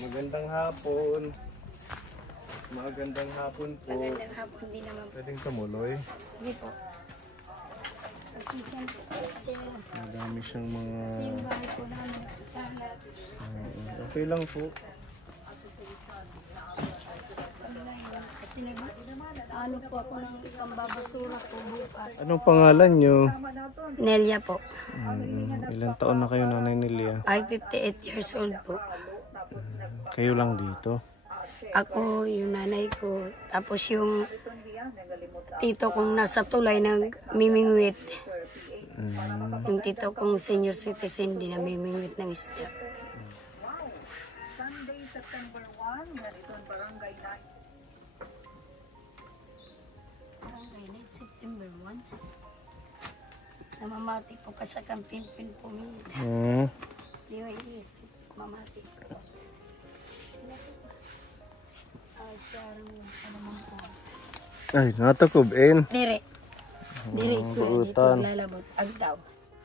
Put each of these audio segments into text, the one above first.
Magandang hapon. Magandang hapon po. Magandang hapon din naman po. Pwedeng tumuloy. Sige po. Pagkikian po kayo sir. Madami siyang mga... Kasi yung bahay po namin. Kalat. Okay lang po. Kasi ano po ako ng pambabasura po bukas. Anong pangalan nyo? Nelia po. Ilang taon na kayo, Nanay Nelia? Ay 58 years old po. Kayo lang dito? Ako, yung nanay ko. Tapos yung tito kong nasa tulay nagmimingwit. Yung tito kong senior citizen din na mimingwit ng isda. Sunday, September 1, ganito ang barangay 9. Barangay night, September 1. Namamati po ka sa kampin-pin po. Di ba iisip, mamati po. Ay, parang naman po. Ay, natakubin. Dire. Dire ko, dito lalabot. Agdaw.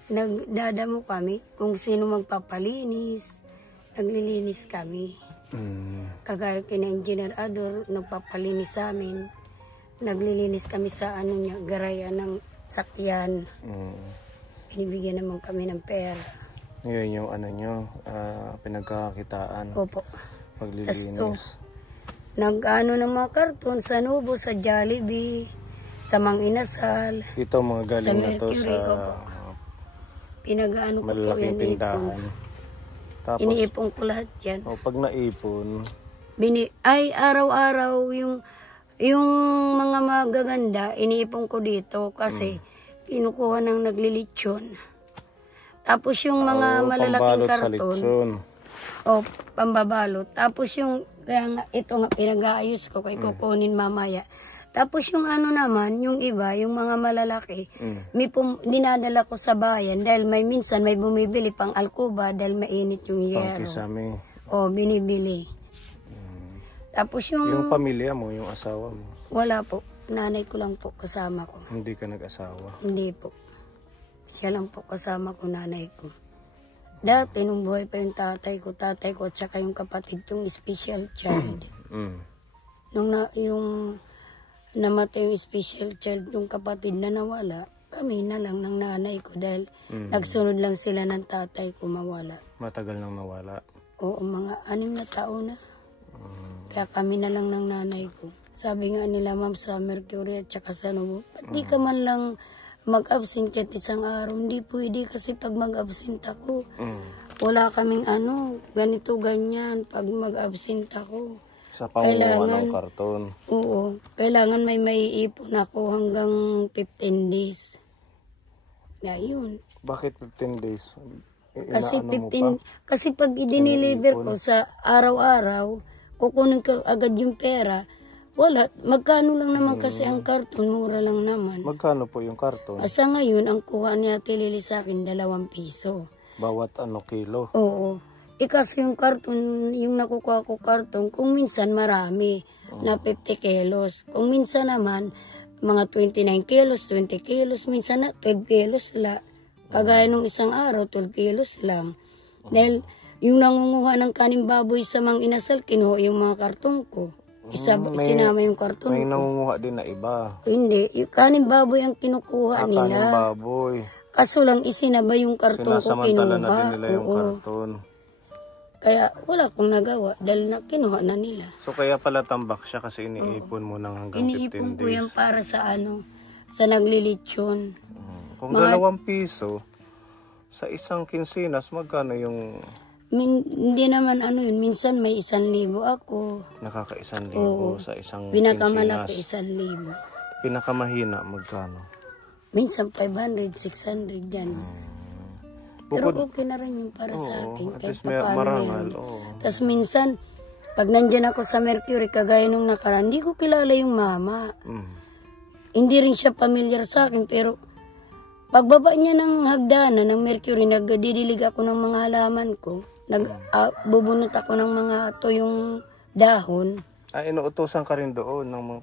Nagdadamo kami kung sino magpapalinis. Naglilinis kami. Kagaya kina Engineer Ador, nagpapalinis sa amin. Naglilinis kami sa ano niya, garayan ng sakyan. Binibigyan naman kami ng pera. Ngayon yung ano nyo, pinagkakakitaan. Opo. Paglilinis. Nag-ano ng mga karton sa Nubo, sa Jollibee, sa Mang Inasal. Ito mga galing Sa na to Mercury, sa opo. Pinag-ano ko po malalaking yan. tindahan. Tapos, Iniipon ko lahat yan. pag naipon, Ay, araw-araw yung mga magaganda, iniipon ko dito kasi kinukuha ng naglilitsyon. Tapos yung mga malalaking pambalot sa karton, lechon. o pambabalot. Tapos yung, kaya nga, ito nga, pinag-aayos ko, kaya kukunin mamaya. Tapos yung ano naman, yung iba, yung mga malalaki, dinadala ko sa bayan dahil minsan may bumibili pang alkuba dahil mainit yung yero. Pangkisame. O, binibili. Tapos Yung pamilya mo, yung asawa mo, wala po. Nanay ko lang po kasama ko. hindi ka nag-asawa. Hindi po. Siya lang po kasama ko, nanay ko. Dati, nung buhay pa yung tatay ko at saka yung kapatid, yung special child. Nung yung namatay yung special child, yung kapatid na nawala, kami na lang ng nanay ko dahil nagsunod lang sila ng tatay ko mawala. Matagal nang nawala. Oo, mga 6 na taon na. Kaya kami na lang ng nanay ko. Sabi nga nila, ma'am, sa Mercury at saka sa Nubo, ba't di ka man lang mag-absent kahit isang araw? Hindi pwede kasi pag mag-absent ako, wala kaming ganito, ganyan, pag mag-absent ako. Sa panguha ng karton. Oo, kailangan may maiipon ako hanggang 15 days. Yeah, yun. Bakit 15 days? Kasi Inaano mo 15, kasi pag i-deliver ko sa araw-araw, kukunin ko agad yung pera. Wala, magkano lang naman kasi ang karton, mura lang naman. Magkano po yung karton? Asa ngayon, ang kuha niya Lili sa akin, 2 piso. Bawat kilo? Oo. Kasi yung karton, yung nakukuha ko karton, kung minsan marami, na 50 kilos. Kung minsan naman, mga 29 kilos, 20 kilos, minsan na 12 kilos lang. Kagaya nung isang araw, 12 kilos lang. Dahil yung nangunguha ng kaning baboy sa Mang Inasal, kinuha yung mga karton ko. Sinama yung karton May ko. nangunguha din na iba. Hindi, yung kaning baboy ang kinukuha nila. Kaning baboy. Kaso lang isinaba yung karton ko Sinasamantala kinuha. na din nila yung Oo. karton. Kaya wala kong nagawa dahil kinuha na nila. So kaya pala tambak siya kasi iniipon mo ng hanggang 15 Iniipon ko yan days. para sa sa naglilitsyon. Kung 2 piso, sa isang kinsinas, magkano yung Hindi naman yun, minsan may 1,000 ako. nakaka-1,000 Oo. sa isang Pinakamalaki kinsinas? 1,000. Pinakamahina, magkano? Minsan 500, 600 yan. Pero okay na rin yung para sa akin. At Kahit least paano marangal. meron. Tapos minsan, pag nandyan ako sa Mercury, kagaya nung nakaraan, hindi ko kilala yung mama. Hindi rin siya familiar sa akin, pero pagbaba niya ng hagdanan ng Mercury, nagdidilig ako ng mga halaman ko. Bubunot ako ng mga tuyong dahon. Inuutosan ka rin doon ng mga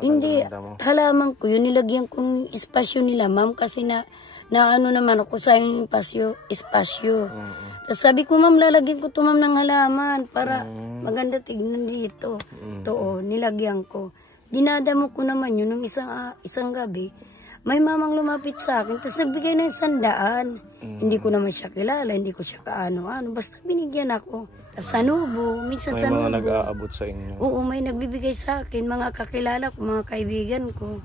Hindi, mo. halaman ko, yun nilagyan kong espasyo nila, ma'am, kasi na ano naman ako sa yung espasyo. Tapos sabi ko, ma'am, lalagyan ko to ma'am ng halaman para maganda tignan dito. To, nilagyan ko. Dinadamo ko naman yun ng isang gabi. May mamang lumapit sa akin, tapos nagbigay ng 100. Hindi ko naman siya kilala, hindi ko siya kaano-ano. Basta binigyan ako. Tapos sanubo, minsan May sanubo. mga nag-aabot sa inyo. Oo, may nagbibigay sa akin, mga kakilala ko, mga kaibigan ko.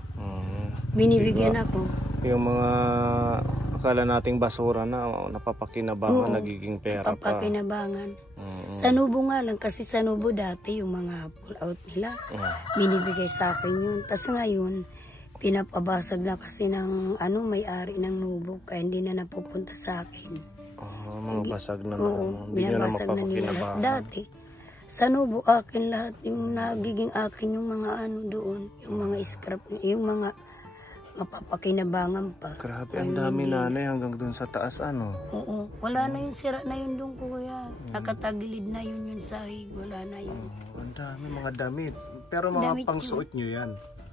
Binibigyan ako. Yung mga akala nating basura na napapakinabangan, nagiging pera pa. Papakinabangan. Sanubo nga lang, kasi sanubo dati yung mga pull-out nila. Binibigay sa akin yun. Tapos ngayon, pinapabasag na kasi ng may-ari ng nubo, kaya hindi na napupunta sa akin. Mga basag na Oo, hindi nyo na binabasag na nila lahat. mapapakinabangan. Dati, sa nubo akin lahat, yung nagiging akin yung mga doon, yung mga scrap, yung mga mapapakinabangan pa. Grabe, ang dami nanay hanggang dun sa taas Oo, wala na yung sira na yun doon kuya. Nakatagilid na yun yung sahig, wala na yun. Ang dami mga damit. Pero mga Damit pangsuot nyo yan.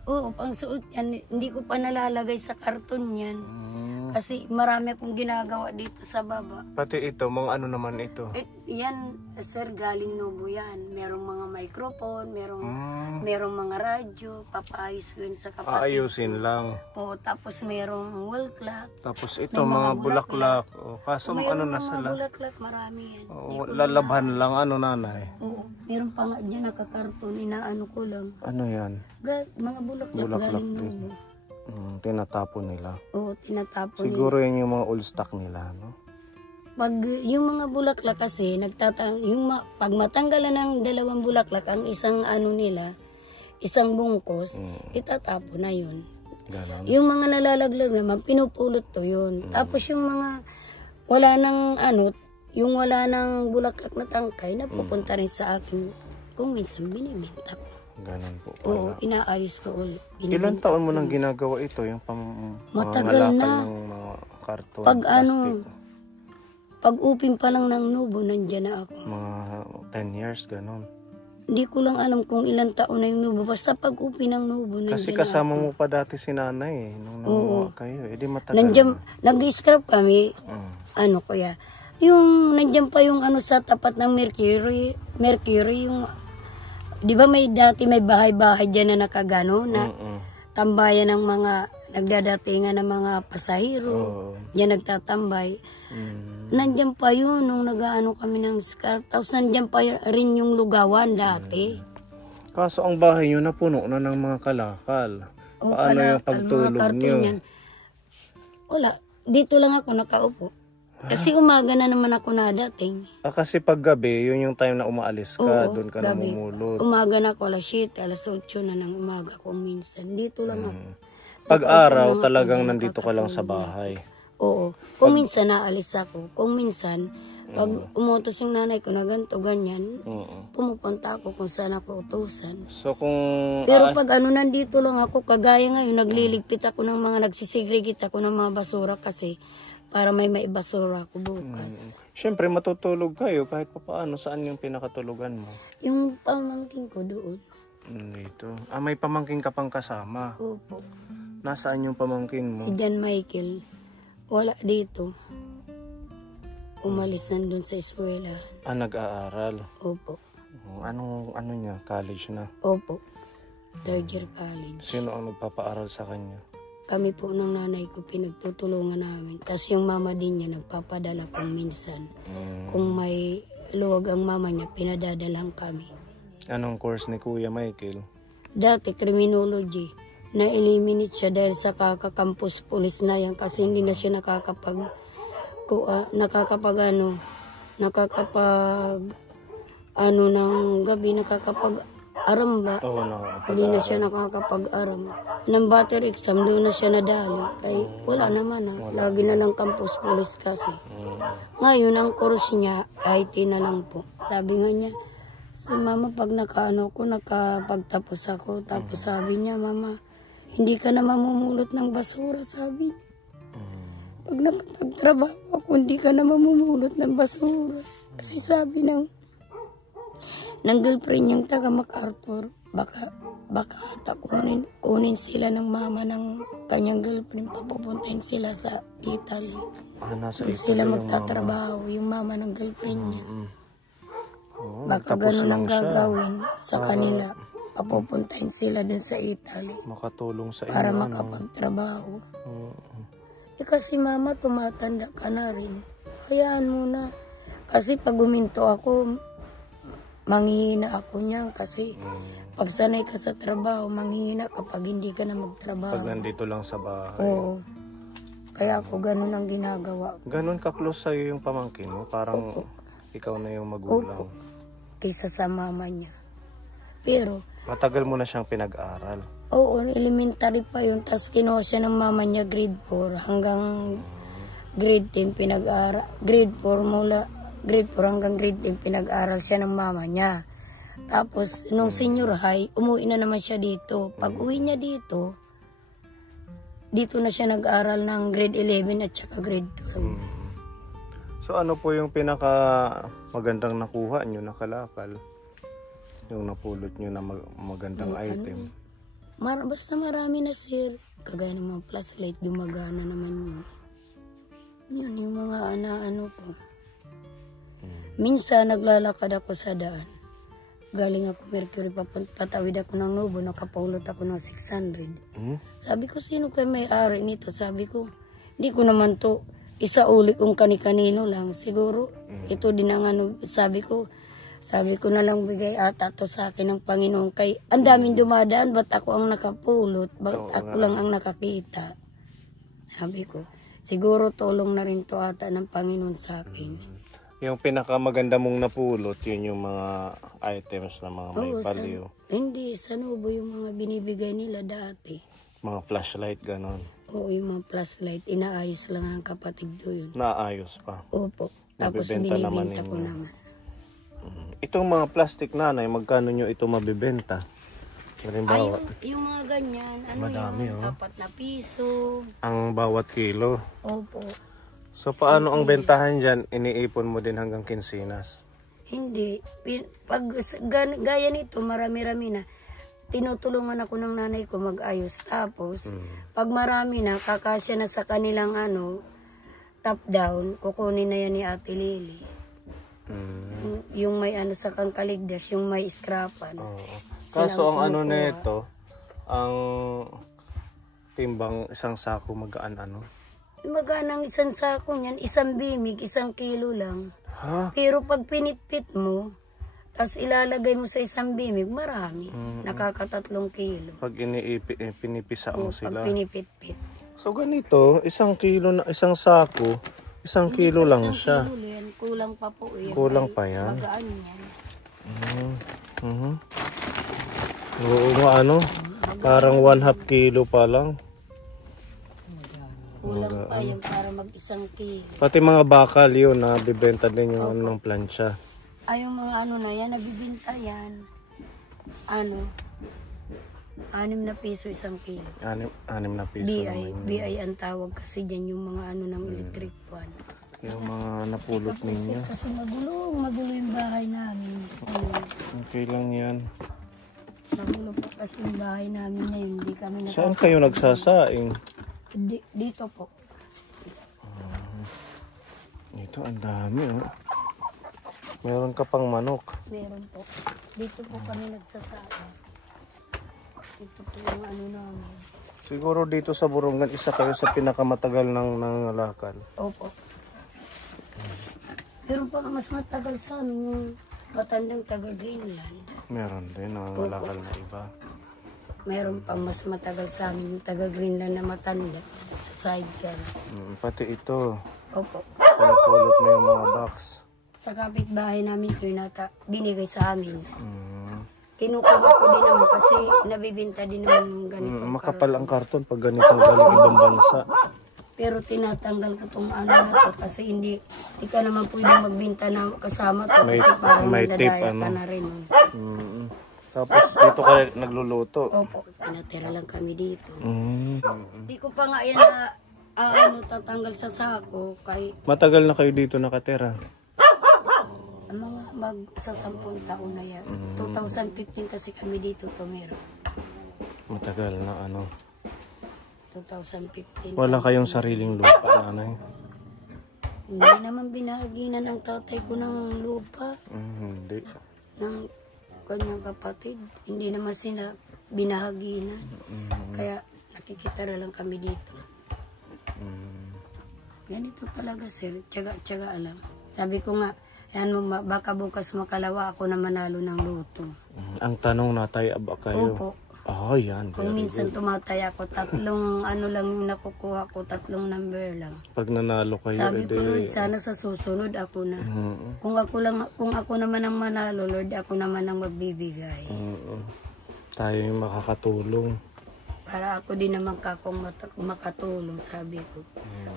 Oo, pang suot yan, hindi ko pa nalalagay sa karton yan. Kasi marami akong ginagawa dito sa baba. Pati ito, mga ano naman ito. Yan, sir, galing nubo yan. Merong mga microphone, merong mga radyo, papaayos ko yun sa kapatid. Aayusin lang. Oo, tapos merong wall clock. Tapos ito, May mga mga bulaklak. Kaso ano na Mga sila. bulaklak, marami yan. Lalabhan lang, nanay. Oo, meron pa nga dyan nakakarton, inaano ko lang. Ano yan? Mga bulaklak Bulaklak galing din. nubo. Tinatapon nila. Oo, tinatapon nila. Siguro yun yung mga old stock nila, no? Pag yung mga bulaklak kasi, pag matanggalan ng 2 bulaklak, ang isang nila, isang bungkos, itatapon na yun. Ganon. Yung mga nalalaglag naman, pinupulot to yun. Tapos yung mga wala nang bulaklak na tangkay, napupunta rin sa akin. Kung minsan binibenta ko. Ganon po Oo, pala. inaayos ko ulit. Ilan taon mo nang ginagawa ito? Yung Matagal pangangalakal na. ng mga karton, Pag plastic? pag upin pa lang ng nubo, nandyan na ako. Mga 10 years, ganon. Hindi ko lang alam kung ilang taon na yung nubo. Basta pag upin ng nubo, nandyan Kasi na kasama ako. mo pa dati si nanay nung namuha kayo. Di matagal Nandyan, na. nag-scrap kami, Mm. kuya. Yung nandyan pa yung sa tapat ng Mercury, yung, di ba may bahay-bahay dyan na nakagano, na tambayan ng mga nagdadatingan ng mga pasahero. Diyan nagtatambay. Nandyan pa yun nung nag-aano kami ng scarf. Tapos nandyan pa rin yung lugawan dati. Kaso ang bahay nyo napuno na ng mga kalakal. O, Paano yung mga pagtulog karton nyo? yan. Wala. Dito lang ako nakaupo. Kasi umaga na naman ako nadating. Kasi pag gabi, yun yung time na umaalis ka, doon ka gabi. namumulot. Umaga na ako, alas 7, alas 8 na ng umaga kung minsan. Dito lang ako. Pag Nakaupo araw, lang ako, talagang hindi nandito ka lang sa nakakatulog. bahay. Oo. Kung minsan naalis ako. Kung minsan, pag umutos yung nanay ko na ganito, ganyan, pumupunta ako kung saan ako utusan. So kung... Pero pag nandito lang ako, kagaya ngayon, nagliligpit ako ng mga, nagsisigligit ako ng mga basura kasi para may maibasura ako bukas. Siyempre, matutulog kayo kahit pa paano. Saan yung pinakatulugan mo? Yung pamangkin ko doon. Dito. May pamangkin ka pang kasama. Opo. Nasaan yung pamangkin mo? Si John Michael. Wala dito. Umalis nandun sa eskwela. Nag-aaral. Opo. Ano niya? College na? Opo. 3rd year college. Sino ang nagpapaaral sa kanya? Kami po ng nanay ko, pinagtutulungan namin. Tapos yung mama din niya, nagpapadala kung minsan. Kung may luwag ang mama niya, pinadadalang kami. Anong course ni Kuya Michael? Dati, criminology. Na-eliminate siya dahil sa kaka-campus police na yan kasi hindi na siya nakakapag ng gabi, nakakapag-aram ba? Oo, Hindi na siya nakakapag-aram. Nang battery exam, doon na siya nadali. Kaya wala naman Lagi na lang campus police kasi. Ngayon, ang course niya, IT na lang po. Sabi nga niya, so mama, pag nakapagtapos ako, tapos sabi niya, mama, hindi ka na mamumulot ng basura, sabi niya. Pag nakapagtrabaho ako, hindi ka na mamumulot ng basura. Kasi sabi ng girlfriend niyang taga MacArthur, baka ata kunin sila ng mama ng kanyang girlfriend, papupuntahin sila sa Italy. Nasa Kung Italy sila yung magtatrabaho, yung mama ng girlfriend niya. Oo, Baka tapos ganun lang ang siya. gagawin sa kanila. Papupuntahin sila dun sa Italy Makatulong sa inyo. para ano? makapagtrabaho. Oo. Kasi mama, tumatanda ka na rin. Hayaan mo na. Kasi pag huminto ako, manghihina ako niyan. Kasi pag sanay ka sa trabaho, manghihina kapag hindi ka na magtrabaho. Pag nandito lang sa bahay. Oo. Kaya ako ganun ang ginagawa ko. Ganun ka-close sa'yo yung pamangkin mo? Parang ikaw na yung magulang. Kaysa sa mama niya. Pero, Matagal mo na siyang pinag-aral. oo, elementary pa yun. Tapos kinuha siya ng mama niya grade 4 hanggang grade 10 pinag-aral. Grade 4 mula grade 4 hanggang grade 10 pinag-aral siya ng mama niya. Tapos nung senior high, umuwi na naman siya dito. Pag uwi niya dito na siya nag-aral ng grade 11 at saka grade 12. So ano po yung pinaka magandang nakuha nyo na kalakal? Yung napulot nyo na magandang item? Basta marami na, sir. Kagaya ng mga flashlight, dumagana naman yun. Yun, yung mga ano ko. Minsan, naglalakad ako sa daan. Galing ako Mercury, patawid ako ng Nubo, nakapulot ako ng 600. Sabi ko, sino kayo may-ari nito? Sabi ko, hindi ko naman to isauli kung kani-kanino lang. Siguro, ito din ang ano, sabi ko na lang bigay ata to sa akin ng Panginoon. Kay ang daming dumadaan, ba't ako ang nakapulot? Ba't ako lang ang nakakita? Sabi ko, siguro tulong na rin to ata ng Panginoon sa akin. Yung pinakamaganda mong napulot, yun yung mga items na mga may value. Hindi, sa Nubo yung mga binibigay nila dati. Mga flashlight, ganon. Oo, yung mga flashlight, inaayos lang ng kapatid ko yun. Naayos pa. Opo, tapos Nabibenta naman binibenta ko ninyo. naman. Itong mga plastic nanay, magkano nyo ito mabibenta? Halimbawa, Yung mga ganyan, Madami, yung oh. 4 na piso. ang bawat kilo. Opo. So paano ang bentahan dyan? Iniipon mo din hanggang kinsinas? Hindi. Pag gaya nito, marami-rami na. Tinutulungan ako ng nanay ko mag-ayos. Tapos, pag marami na, kakasya na sa kanilang top down, kukunin na yan ni Ate Lily. Yung may sa Kangkaligdas, yung may scrapan. Oo. Kaso ang ano nito, ang timbang isang sako magaan ano? Magaan ang isang sako niyan, isang bimig, 1 kilo lang. Ha? Pero pag pinitpit mo, tapos ilalagay mo sa isang bimig, marami. Nakaka3 kilo. Pag pinipisa mo sila. Pag pinipit-pit. So ganito, 1 kilo na isang sako, 1 kilo lang siya. Kilo yan. Kulang pa po yan. Kulang pa yan. Magaan yan. Oo nga ano, parang 1/2 kilo pa lang. Kulang pa yan para mag-1 kilo. Pati mga bakal yun, bibenta din yung ano ng plancha. Ay, yung mga na yan, nabibinta yan. 6 na piso 1 kilo. 6 na piso naman. BI ang tawag kasi dyan yung mga ng electric fan. Yung mga napulot ninyo. Kasi magulo yung bahay namin. Okay lang yan. Magulo pa kasi yung bahay namin na yun. Hindi kami Saan kayo nagsasaing? Dito po. Ito, ang dami oh. Meron ka pang manok. Meron po. Dito po kami nagsasaka. Ito po yung namin. Siguro dito sa Burungan, isa kayo sa pinakamatagal ng nangalakal. Opo. Pero pa mas matagal sa amin yung matandang taga Greenland. Meron din nangangalakal na iba. Meron pang mas matagal sa amin yung taga Greenland na matanda sa sidecar. Pati ito. Opo. Pinapulot mo yung mga box. Sa kapitbahay namin ito yung binigay sa amin. Kinukuha ko din naman kasi nabibinta din naman yung ganito. Makapal ang karton pag ganito galing ibang bansa. Pero tinatanggal ko itong na to kasi hindi ka naman pwedeng magbinta na kasama to May- kasi parang may tape, nadadaya ka na rin. Tapos dito ka nagluluto. Opo, pinatira lang kami dito. Mm. Hindi ko pa nga yan na tatanggal sa sako kay Matagal na kayo dito nakatira? mga sa 10 taon na yan. 2015 kasi kami dito tumira. Matagal na ano. 2015. Wala kayong sariling lupa, nanay? Hindi naman binahaginan ng tatay ko ng lupa Hindi. ng kanyang kapatid. Hindi naman sila binahaginan. Kaya nakikita na lang kami dito. Ganito talaga sir, tiyaga lang. Sabi ko nga, yan mo, baka bukas makalawa ako na manalo ng loto. Ang tanong natay aba kayo? Opo. Oh, yan. Kung minsan tumatay ako, 3 ano lang yung nakukuha ko, 3 number lang. Pag nanalo kayo, Sabi ko, Lord, sana sa susunod ako na. Kung ako naman ang manalo, Lord, ako naman ang magbibigay. Tayo yung makakatulong. Para ako din naman kakong makatulong, sabi ko.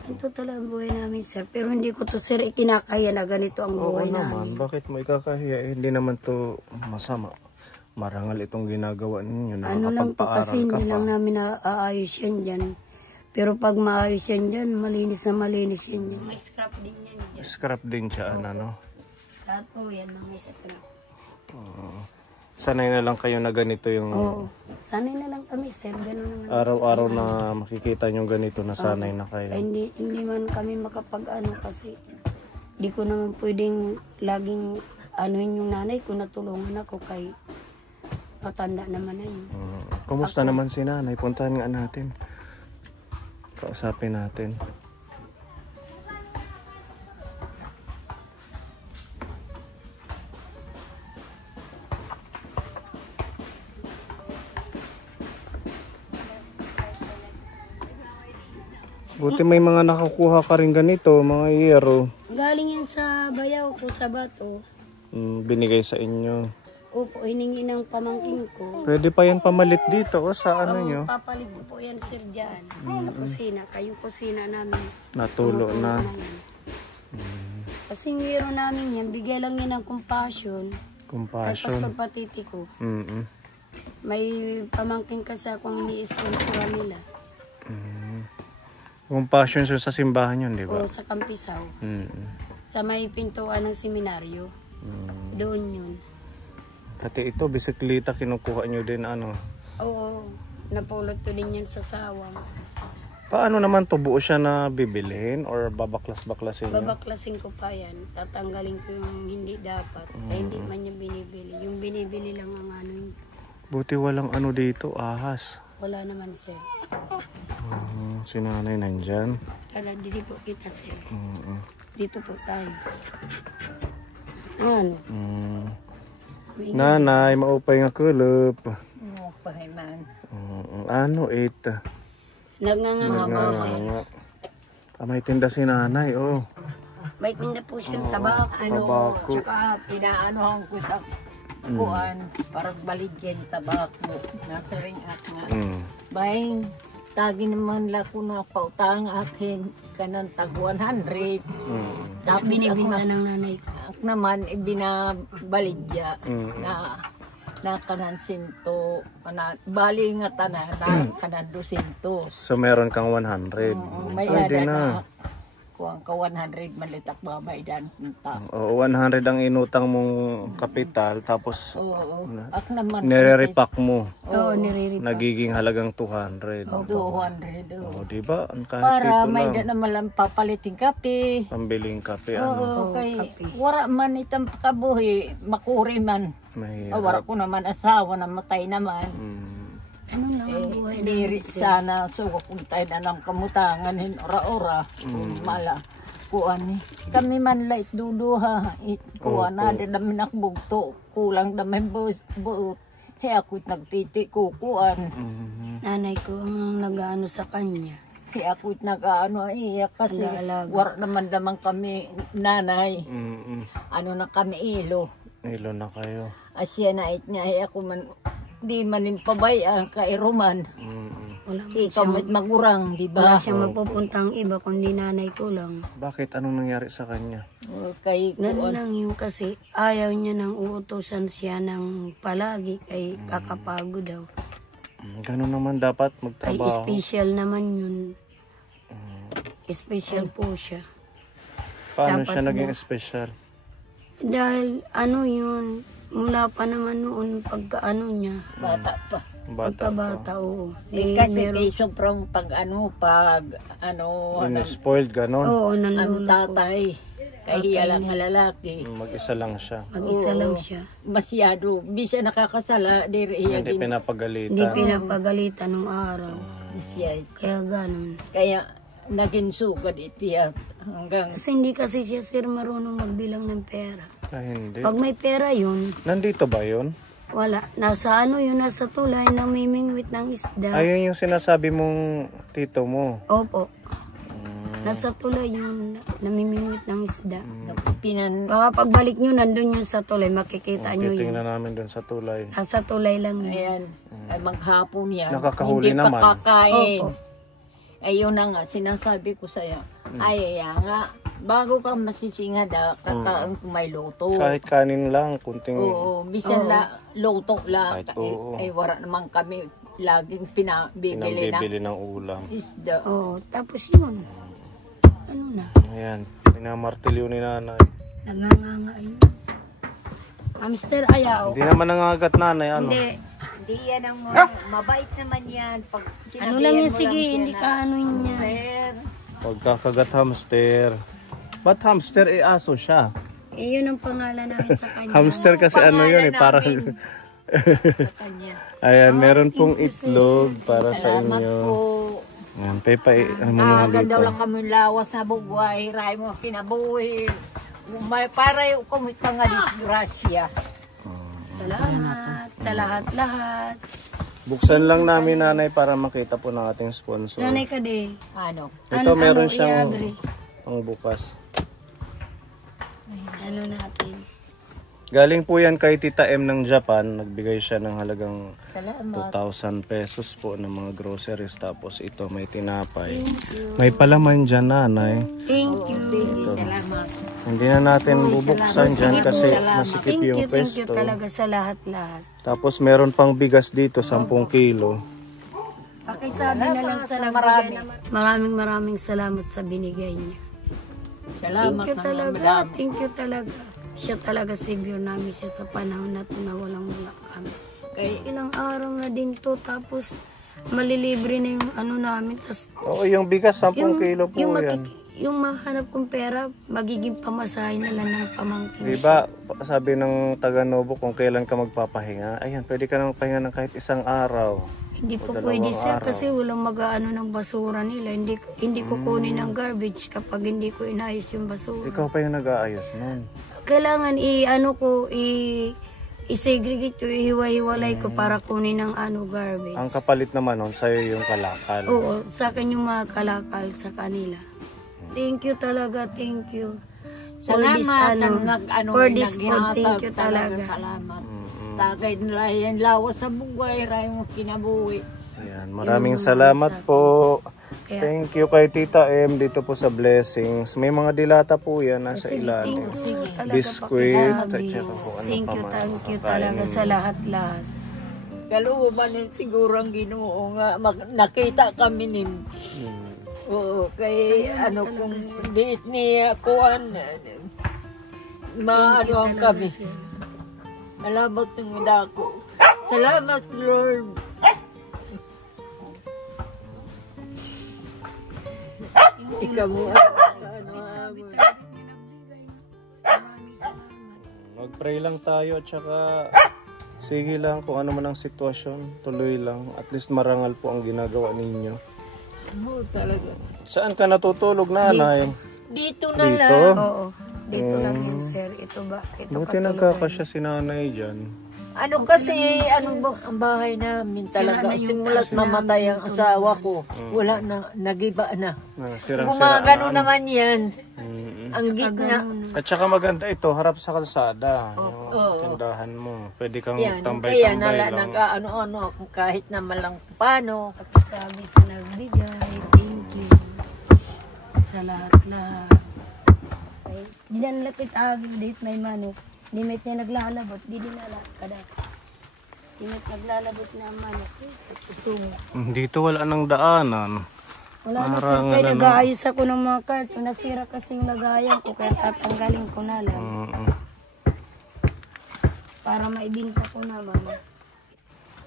Ito talaga ang buhay namin, sir. Pero hindi ko to, sir, ikinakaya na ganito ang buhay namin. Bakit mo ikakahiya? Hindi naman to masama. Marangal itong ginagawa ninyo. Ano lang to, kasi hindi lang namin naaayos yan dyan. Pero pag maayos yan dyan, malinis na malinis yan dyan. May scrap din yan dyan. Scrap din siya, ano? Lahat po yan, mga scrap. Sanay na lang kayo na ganito yung... Oo. Sanay na lang kami, sir. Ganun naman. Araw-araw na makikita nyo ganito na sanay na kayo. Ay, hindi man kami makapag-ano kasi di ko naman pwedeng laging anuhin yung nanay ko, natulungan ako kay matanda naman na yun. Kumusta naman si nanay? Puntahan nga natin. Kausapin natin. Buti may mga nakakuha ka rin ganito, mga yero. Galing yan sa bayaw ko, sa bato. Binigay sa inyo. Opo, hiningi ng pamangking ko. Pwede pa yan pamalit dito o sa ano nyo? Papalit ko po yan, sir, dyan. Sa kusina. Kayong kusina namin. Natulo na. yan. Kasi yung yero namin yan, bigay lang yan ng compassion. Kay Compassion. Pastor Patiti ko. Mm-mm. May pamangking kasi akong ini-sponsoran nila. Compassion sa simbahan yun, di ba? O sa Kampisaw. Mm-mm. Sa may pintuan ng seminaryo. Doon yun. Pati ito, bisikleta, kinukuha nyo din ano. Oo. Napulot ko din yan sa sawang. Paano naman to? Buo siya na bibilhin or babaklas-baklasin nyo? Babaklasin ko pa yan. Tatanggalin ko yung hindi dapat. Kaya hindi man yung binibili. Yung binibili lang ang ano yung... Buti walang ano dito, ahas. Wala naman, sir. Si nanay nandyan. Kaya dito po kita, sir. Mm-mm. Dito po tayo. Ano? Nanay, maupay nga kulop. Maupay man. Ano, ita? Nagnganganga, sir. May tinda si nanay, oh. May tinda po siyang tabak. Tabako. Tsaka Inaanohan ko sa kuan para baligyan tabako. Nasa ring at nga. Bayang tagi naman la ko na pautang akin kanang tag 100. tapos binibinta ng nanay ko. Ak naman ibinabaligya na kanan sinto bali nga tanan kanan 200. So meron kang 100. May Pwede ada na. kuang ka 100 malitak babaydan punta. O, 100 ang inutang mong kapital, tapos Oo. Ak naman nire-repack mo. Oo, niriripa. Nagiging halagang 200. 200. O, di ba? Ang kahit Para ito may lang. da naman lang papaliting kape. Pambiling kape, ano. Oo, kay kape. wara man itang pakabuhi, makuri man. Wara Mahirap. ko naman asawa, namatay naman. Ano lang ang buhay na. Diri sana, so kung tayo na ng kamutangan, ora-ora, mala. Kuan ni. Kami man lait duduha, kuan na, di namin nakbugto, kulang namin buot. He ako'y nagtiti ko, kuan. Nanay ko ang nag-ano sa kanya. He ako'y nag-ano, iyak kasi Nag-aalaga. wara naman kami nanay. Ano na kami ilo. Ilo na kayo. Asya na it niya, he ako man, di manin pabayaan kay Roman. Wala man Ikaw may magurang, di Wala ba? siyang mapupuntang iba kundi nanay ko lang. Bakit? Anong nangyari sa kanya? Kay Ganun lang yun kasi ayaw niya nang uutusan siya ng palagi kay kakapagod daw. Ganun naman dapat Ay magtrabaho. special naman yun. Special po siya. Paano dapat siya naging na. special? Dahil ano yun, mula pa naman noon pagka-ano niya, Bata pa. pagkabata, oo. Kasi meron- kay sobrang Spoiled ganon. Oo, ang nanluloko. tatay. Kahiya lang ang lalaki. Mag-isa lang siya. Mag-isa lang siya. Masyado. Bisa nakakasala. Hindi Hindi pinapagalitan. pinapagalitan nung araw. Siya. Kaya ganun. Kaya naging sugad itiyak hanggang Kasi hindi kasi siya sir marunong magbilang ng pera. Ay, hindi. Pag may pera yun, Nandito ba yun? wala. Nasa ano yun, nasa tulay, namimingwit ng isda. Ayun yung sinasabi mong tito mo. Opo. Nasa tulay yun, namimingwit ng isda. Baka pagbalik nyo, nandun yun sa tulay, makikita nyo yun. Titingnan namin doon sa tulay. Nasa tulay lang yun. ayan, ay maghapon yan. Nakakahuli hindi naman. pa kakain. Opo. Ayun na nga, sinasabi ko sa'yo. Ay, nga, bago ka masisingad, kakain kung may luto. Kahit kanin lang, kunting... Oo, bisan luto lang. Kahit oo. Ay, wala naman kami laging pinabibili na Pinambibili ng ulam. isda. Oo, tapos yun. Ano na, Ayan, pinamartilyo ni nanay. nanganganga yun. Hamster ayaw. Hindi naman nangagat nanay, ano? Hindi. Hindi yan ang mabait naman yan. Pag Ano lang yun, sige, hindi ka ano yun niya. Huwag kakagat hamster. Ba't hamster? Aso siya. Eh, yun ang pangalan namin sa kanya. Hamster kasi ano yun eh, parang... kanya. Ayan, meron pong itlog para sa Salamat inyo. po. Ayan, Pepa, ano mo na dito. Daw lang kami lawas sa bugway. Ray mo kinabuhi. Para yung kumita nga disgrasya. Salamat sa lahat-lahat. Buksan lang namin nanay para makita po ng ating sponsor. Nanay ka de. Ano? Ito meron siyang i-abre? ang bukas. Ano natin? Galing po yan kay Tita M ng Japan. Nagbigay siya ng halagang Salamat. 2,000 pesos po ng mga groceries. Tapos ito may tinapay. May palaman dyan nanay. Thank you. Sige, salamat. Hindi na natin bubuksan dyan kasi masikip yung Thank you pesto. talaga sa lahat-lahat. Tapos meron pang bigas dito, 10 kilo. Pakisabi na lang sa maraming salamat sa binigay niya. Salamat Thank you na talaga. madam. Thank you talaga. Siya talaga savior namin siya sa panahon na ito na walang wala kami. Kay, Ilang araw na din to tapos malilibre na yung ano namin. Tas, Oo, yung bigas, 10 kilo po yan. yung mahanap kong pera, magiging pamasahin na lang ng pamangkin. Diba, sabi ng taga Novo kung kailan ka magpapahinga, ayan, pwede ka nang pahinga ng kahit isang araw. Hindi po dalawang pwede sir araw. kasi walang mag-aano ng basura nila. Hindi ko kunin ng garbage kapag hindi ko inayos yung basura. Ikaw pa yung nag-aayos nun. Kailangan i-segregate ko, ihiwa-hiwalay ko para kunin ng garbage. Ang kapalit naman nun, sa'yo yung kalakal. Oo, sa akin yung mga kalakal sa kanila. Thank you talaga, thank you. For this, salamat. for this food, thank you talaga. Salamat. Tagay nila yan lawas sa bugway. Ray mo kinabuhi. Ayan, maraming salamat po. Kaya, Thank you kay Tita M dito po sa Blessings. May mga dilata po yan nasa sige, ilalim. thank you talaga. Biscuit, pakisabi. at saka kung ano Thank pa you, man. thank you Kakainin talaga mo. sa lahat-lahat. Kalooban din siguro ang Ginoo nga nakita kami nin. Oo, kay ano kung di ni kuan maano ang kami. Salamat ng dako. Salamat Lord. Ikaw mo Mag-pray lang tayo at saka sige lang kung ano man ang sitwasyon. Tuloy lang. At least marangal po ang ginagawa ninyo. talaga. Saan ka natutulog, nanay? Dito na Dito? lang. Oo, dito lang yun, sir. Ito ba? Ito Buti nagkakasya si nanay dyan. Ano kasi, ano ba ang bahay namin talaga. na yung Simulat taas mamatay namin, ang asawa ko. Wala na, nagiba na. Sirang-sira. Gumagano naman yan. Mm. Ang gitna. At saka maganda ito, harap sa kalsada. Oo. Yung tindahan mo. Pwede kang Yan, kaya tambay-tambay nala, lang. nag-ano-ano ako kahit na malang paano. Sabi sa nagbigay, thank you sa lahat-lahat. Okay. Di na lapit agad, dito may manok. Di may naglalabot, di dinala kada. Di may naglalabot na manok. Pusungo. Dito wala nang daanan. Wala na sir, kaya nag-aayos ako ng mga karton. Nasira kasi yung lagayan ko, kaya tatanggalin ko na lang. para maibinta ko naman.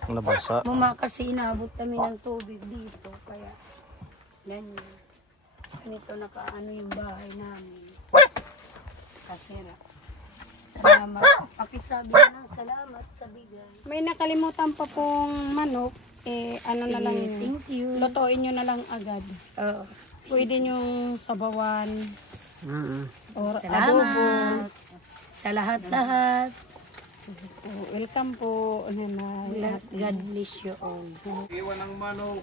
Nabasa. Mama kasi inabot kami ng tubig dito, kaya ganyan. Ganito nakaano yung bahay namin. Kasira. Salamat. Pakisabi na salamat sa bigay. May nakalimutan pa pong manok, ano na lang yun. Thank you. Lutuin nyo na lang agad. Oo. Pwede nyo sabawan. Or adobo. Salamat. Sa lahat-lahat. Welcome po. God bless you all. Iwan ng manok.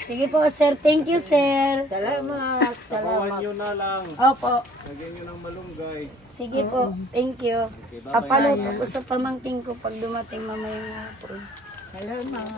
Sige po, sir. Thank you, sir. Salamat. Sabawan nyo na lang. Opo. Lagyan nyo ng malunggay. Sige po. Thank you. Papaluto ko sa pamangking ko pag dumating mamayang hapon. Salamat.